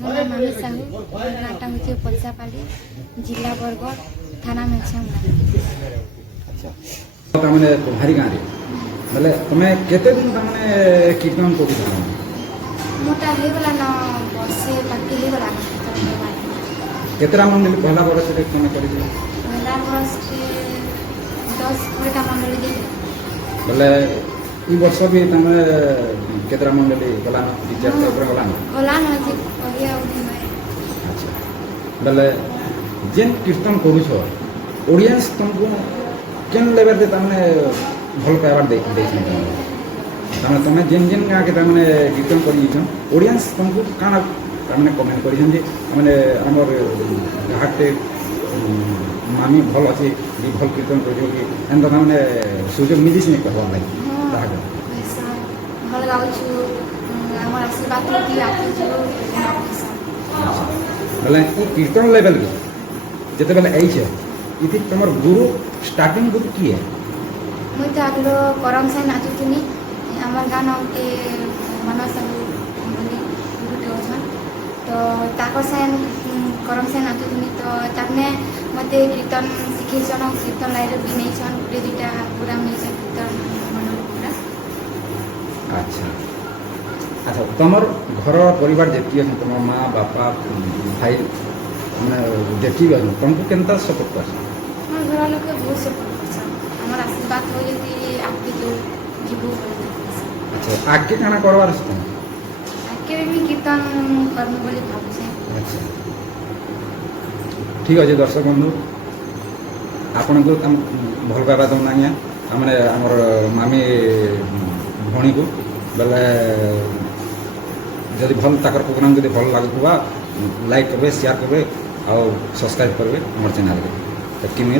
ମୋ ନାଁ ମାମି ସାହୁ, ଗାଁଟା ହେଉଛି ପଲସାପାଲି, ଜିଲ୍ଲା ବରଗଡ଼, ଥାନା ମେଛାମୁଣା। ଆଚ୍ଛା ତାମାନେ ଭାରି ଗାଁରେ ବେଲେ ତୁମେ କେତେ ଦିନ ତାମାନେ କୀର୍ତ୍ତନ କରୁଛ? ମୋଟା ହେଇଗଲା ନା ବର୍ଷେ ବାକି ହେଇଗଲା ନା କେତେଟା ମଣ୍ଡଳୀ ପହଲା ବର୍ଷରେ ତୁମେ କରିଥିଲ? ପହିଲା ବର୍ଷରେ 10-20ଟା ମଣ୍ଡଳୀ ଦେଇଥିଲେ। ବେଲେ ଇ ବର୍ଷ ବି ତୁମେ କେତେଟା ମଣ୍ଡଳୀ ଗଲାନ? ଦୁଇ ଚାରିଟା ଉପରେ ଗଲାନ? ଗଲାନ ଯେ କହିବା ଉଠି ନାହିଁ। ଆଚ୍ଛା ବେଲେ ଯେନ୍ କୀର୍ତ୍ତନ କରୁଛ ଅଡ଼ିଏନ୍ସ ତୁମକୁ କେନ୍ ଲେଭେଲ୍ରେ ତାମାନେ ଭଲ ପାଇବାର ଦେଇଛନ୍ ତାମାନେ ତୁମେ ଯେନ୍ ଯେନ୍ ଗାଁକେ ତାମାନେ କୀର୍ତ୍ତନ କରିଯାଇଛନ୍ ଅଡ଼ିଏନ୍ସ ତୁମକୁ କାଣା ତାମାନେ କମେଣ୍ଟ କରିଛନ୍ ଯେ ତାମାନେ ଆମର ଗାହାଟେ ମାମି ଭଲ୍ ଅଛେ କି ଭଲ୍ କୀର୍ତ୍ତନ କରିବ କି ଏନ୍ତା ତାମାନେ ସୁଯୋଗ ମିଳିଛି ନି କହିବାର୍ ଲାଗି ତାହାକେ ଭଲ ଗାଉଛୁ, ଆମର ଆଶୀର୍ବାଦ କି ଆସିଛୁ। ବେଲେ ଇ କୀର୍ତ୍ତନ ଲେଭେଲ୍କେ ଯେତେବେଲେ ଆଇଛ ଇଥି ତୁମର ଗୁରୁ ଷ୍ଟାର୍ଟିଂ ଗୁରୁ କିଏ? ମୁଇଁ ତ ଆଗରୁ କରମ ସାହି ନାଚୁଥିନି। ଆମର ଗାଁନ ଗୋଟେ ମାନସ ସାହୁ ବୋଲି ଗୁରୁଟେ ଅଛନ୍, ତ ତାକର ସାଙ୍ଗେ କରମ ସାହି ନାଚୁଥିନି। ତ ତାମାନେ ମୋତେ କୀର୍ତ୍ତନ ଶିଖେଇଛନ୍, କୀର୍ତ୍ତନ ଲାଇରେ ବି ନେଇଛନ୍, ଗୋଟେ ଦୁଇଟା ପ୍ରୋଗ୍ରାମ୍ ନେଇଛନ୍ କୀର୍ତ୍ତନ ମଣ୍ଡଳୀ ପୁରା। ଆଚ୍ଛା ଆଚ୍ଛା ତୁମର ଘର ପରିବାର ଯେତିକି ଅଛନ୍ ତୁମ ମା ବାପା ଭାଇ ମାନେ ଯେତିକି ବି ଅଛନ୍ ତୁମକୁ କେନ୍ତା ସପୋର୍ଟ କରସନ୍? আমার ঘর লোকে বহুত সপোর্ট করছেন, আমার আশীর্বাদ হয়ে যদি আগে তো ଯିବୁ। আচ্ছা আগে কাଣା করবার আছে তুমি? আগে আমি কীর্তন করবো বলে ভাবছি। আচ্ছা ঠিক আছে দর্শক বন্ধু ଆପଣଙ୍କୁ ଭଲ ପାଇବା ଦେଉନା ଆଜ୍ଞା ଆମେ ଆମର ମାମି ଭଉଣୀକୁ ବେଲେ ଯଦି ଭଲ ତାଙ୍କର ପ୍ରୋଗ୍ରାମ୍ ଯଦି ଭଲ ଲାଗୁଥିବା ଲାଇକ୍ କରିବେ ସେୟାର କରିବେ ଆଉ ସବସ୍କ୍ରାଇବ୍ କରିବେ ଆମର ଚ୍ୟାନେଲ୍ରେ। ଏତିକି